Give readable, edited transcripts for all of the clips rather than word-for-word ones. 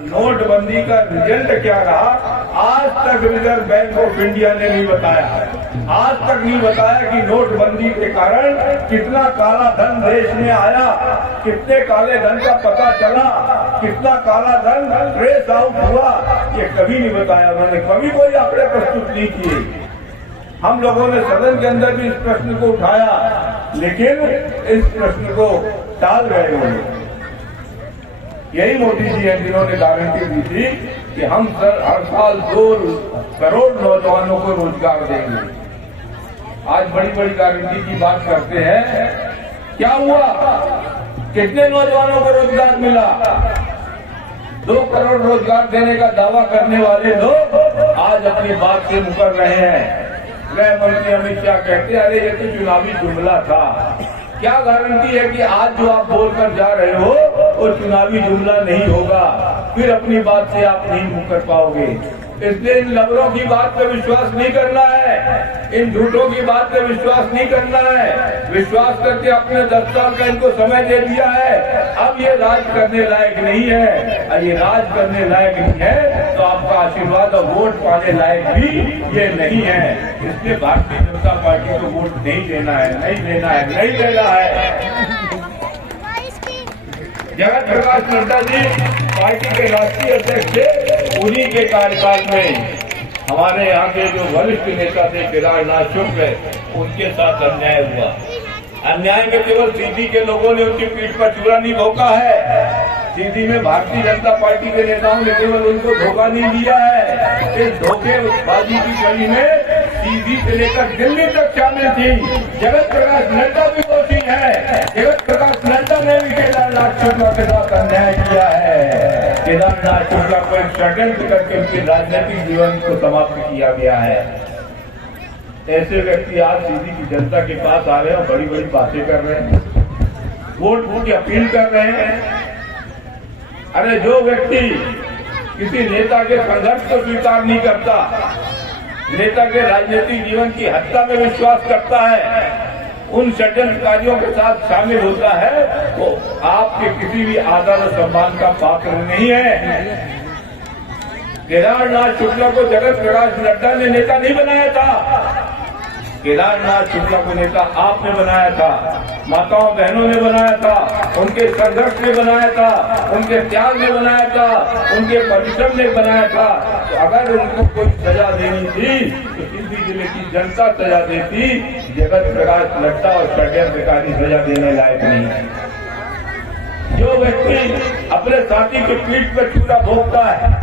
नोटबंदी का रिजल्ट क्या रहा, आज तक रिजर्व बैंक ऑफ इंडिया ने नहीं बताया। आज तक नहीं बताया कि नोटबंदी के कारण कितना काला धन देश में आया, कितने काले धन का पता चला, कितना काला धन ट्रेस आउट हुआ, ये कभी नहीं बताया उन्होंने। कभी कोई आंकड़े प्रस्तुत नहीं किए। हम लोगों ने सदन के अंदर भी इस प्रश्न को उठाया, लेकिन इस प्रश्न को टाल गए उन्होंने। यही मोदी जी हैं जिन्होंने गारंटी दी थी कि हम हर साल 2 करोड़ नौजवानों को रोजगार देंगे। आज बड़ी बड़ी गारंटी की बात करते हैं, क्या हुआ? कितने नौजवानों को रोजगार मिला? 2 करोड़ रोजगार देने का दावा करने वाले लोग आज अपनी बात से मुकर रहे हैं। गृह मंत्री अमित शाह कहते हैं, अरे ये तो चुनावी जुमला था। क्या गारंटी है कि आज जो आप बोलकर जा रहे हो वो चुनावी जुमला नहीं होगा? फिर अपनी बात से आप नहीं मुकर पाओगे। इसलिए इन लबरों की बात पे विश्वास नहीं करना है, इन झूठों की बात पे विश्वास नहीं करना है। विश्वास करके अपने 10 साल का इनको समय दे दिया है, अब ये राज करने लायक नहीं है। और ये राज करने लायक नहीं है तो आपका आशीर्वाद और वोट पाने लायक भी ये नहीं है। इसलिए भारतीय जनता पार्टी को वोट नहीं देना है, नहीं देना है, नहीं देना है। जगत प्रकाश नड्डा जी पार्टी के राष्ट्रीय अध्यक्ष थे, उन्हीं के कार्यकाल में हमारे यहाँ के जो वरिष्ठ नेता थे केदारनाथ शुक्ल, उनके साथ अन्याय हुआ। अन्याय में केवल सीधी के लोगों ने उनकी पीठ पर चूड़ा नहीं भोंका है, सीधी में भारतीय जनता पार्टी के नेताओं ने केवल उनको धोखा नहीं दिया है। इस धोखेबाजी की कड़ी में सीधी से लेकर दिल्ली तक शामिल थी। जगत प्रकाश नड्डा भी दोषी है। जगत प्रकाश नड्डा ने भी केदारनाथ शुक्ला के साथ अन्याय किया है। केदारनाथ शुक्ला को एक षड्यंत्र करके उनके राजनीतिक जीवन को समाप्त किया गया है। ऐसे व्यक्ति आज सीधी की जनता के पास आ रहे हैं और बड़ी बड़ी बातें कर रहे हैं, वोट की अपील कर रहे हैं। अरे जो व्यक्ति किसी नेता के संघर्ष को स्वीकार नहीं करता, नेता के राजनीतिक जीवन की हत्या में विश्वास करता है, उन षड्यंत्रकारियों के साथ शामिल होता है, वो आपके किसी भी आदर और सम्मान का पात्र नहीं है। केदारनाथ शुक्ला को जगत प्रकाश नड्डा ने नेता नहीं बनाया था, केदारनाथ शुक्ला को नेता आपने बनाया था, माताओं बहनों ने बनाया था, उनके संघर्ष ने बनाया था, उनके त्याग ने बनाया था, उनके परिश्रम ने बनाया था। तो अगर उनको कोई सजा देनी थी तो सिंधी जिले की जनता सजा देती। जगत प्रकाश नड्डा और षड्यंत्रकारी सजा देने लायक नहीं है। जो व्यक्ति अपने साथी के पीठ पर चूड़ा भोंकता है,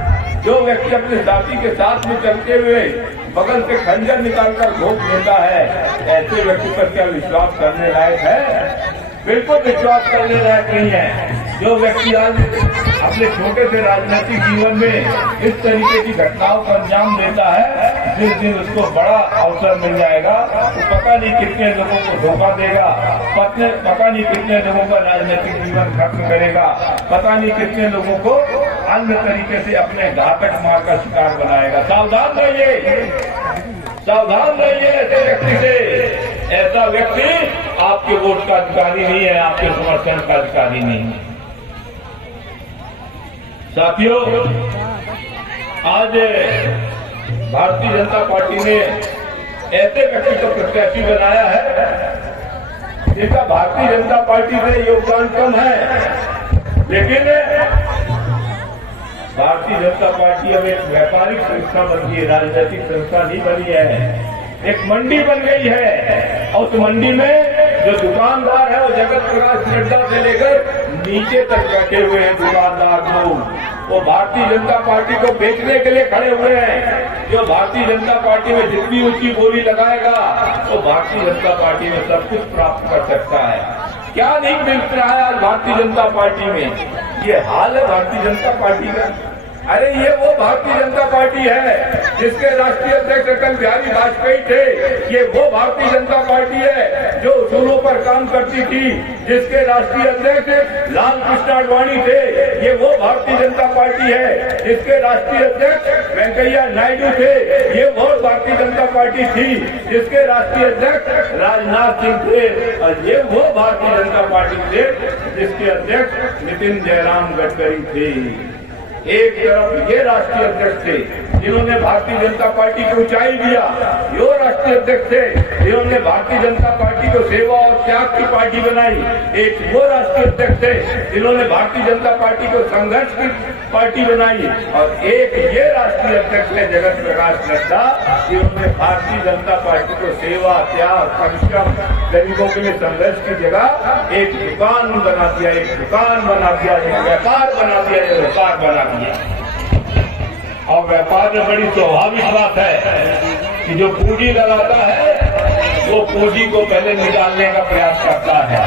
जो व्यक्ति अपने साथी के साथ में चलते हुए बगल से खंजर निकालकर भोंक देता है, ऐसे व्यक्ति पर क्या विश्वास करने लायक है? बिल्कुल विश्वास करने लायक नहीं है। जो व्यक्ति आज अपने छोटे से राजनीतिक जीवन में इस तरीके की घटनाओं को अंजाम देता है, जिस दिन उसको बड़ा अवसर मिल जाएगा तो पता नहीं कितने लोगों को धोखा देगा, पता नहीं कितने लोगों का राजनीतिक जीवन खत्म करेगा, पता नहीं कितने लोगों को अन्य तरीके से अपने घातक मार का शिकार बनाएगा। सावधान रहिए, सावधान रहिए ऐसे व्यक्ति से। ऐसा व्यक्ति आपके वोट का अधिकारी नहीं है, आपके समर्थन का अधिकारी नहीं है। साथियों, आज भारतीय जनता पार्टी ने ऐसे व्यक्ति को प्रत्याशी बनाया है जिनका भारतीय जनता पार्टी से योगदान कम है, लेकिन भारतीय जनता पार्टी अब एक व्यापारिक संस्था बन गई है, राजनीतिक संस्था नहीं बनी है, एक मंडी बन गई है। और उस मंडी में जो दुकानदार है वो जगत प्रकाश नड्डा से लेकर नीचे तक बैठे हुए हैं दुकानदार लोग, वो भारतीय जनता पार्टी को बेचने के लिए खड़े हुए हैं। जो भारतीय जनता पार्टी में जितनी ऊंची बोली लगाएगा वो भारतीय जनता पार्टी में सब कुछ प्राप्त कर सकता है। क्या नहीं मिल रहा है आज भारतीय जनता पार्टी में? ये हाल है भारतीय जनता पार्टी का। अरे ये वो भारतीय जनता पार्टी है जिसके राष्ट्रीय अध्यक्ष अटल बिहारी वाजपेयी थे। ये वो भारतीय जनता पार्टी है जो उसूलों पर काम करती थी, जिसके राष्ट्रीय अध्यक्ष लाल कृष्ण आडवाणी थे। ये वो भारतीय जनता पार्टी है जिसके राष्ट्रीय अध्यक्ष वेंकैया नायडू थे। ये वो भारतीय जनता पार्टी थी जिसके राष्ट्रीय अध्यक्ष राजनाथ सिंह थे। और ये वो भारतीय जनता पार्टी थे जिसके अध्यक्ष नितिन जयराम गडकरी थे। एक तरफ ये राष्ट्रीय अध्यक्ष थे जिन्होंने भारतीय जनता पार्टी को ऊंचाई दिया, यो राष्ट्रीय अध्यक्ष थे जिन्होंने भारतीय जनता पार्टी को सेवा और त्याग की पार्टी बनाई। एक वो राष्ट्रीय अध्यक्ष थे जिन्होंने भारतीय जनता पार्टी को संघर्ष की पार्टी बनाई, और एक ये राष्ट्रीय अध्यक्ष है जगत प्रकाश नड्डा जिन्होंने भारतीय जनता पार्टी को सेवा, त्याग, परिश्रम, गरीबों के लिए संघर्ष की जगह एक दुकान बना दिया, एक दुकान बना दिया, एक व्यापार बना दिया, एक व्यापार बना दिया। और व्यापार में बड़ी स्वाभाविक बात है कि जो पूंजी लगाता है वो पूंजी को पहले निकालने का प्रयास करता है।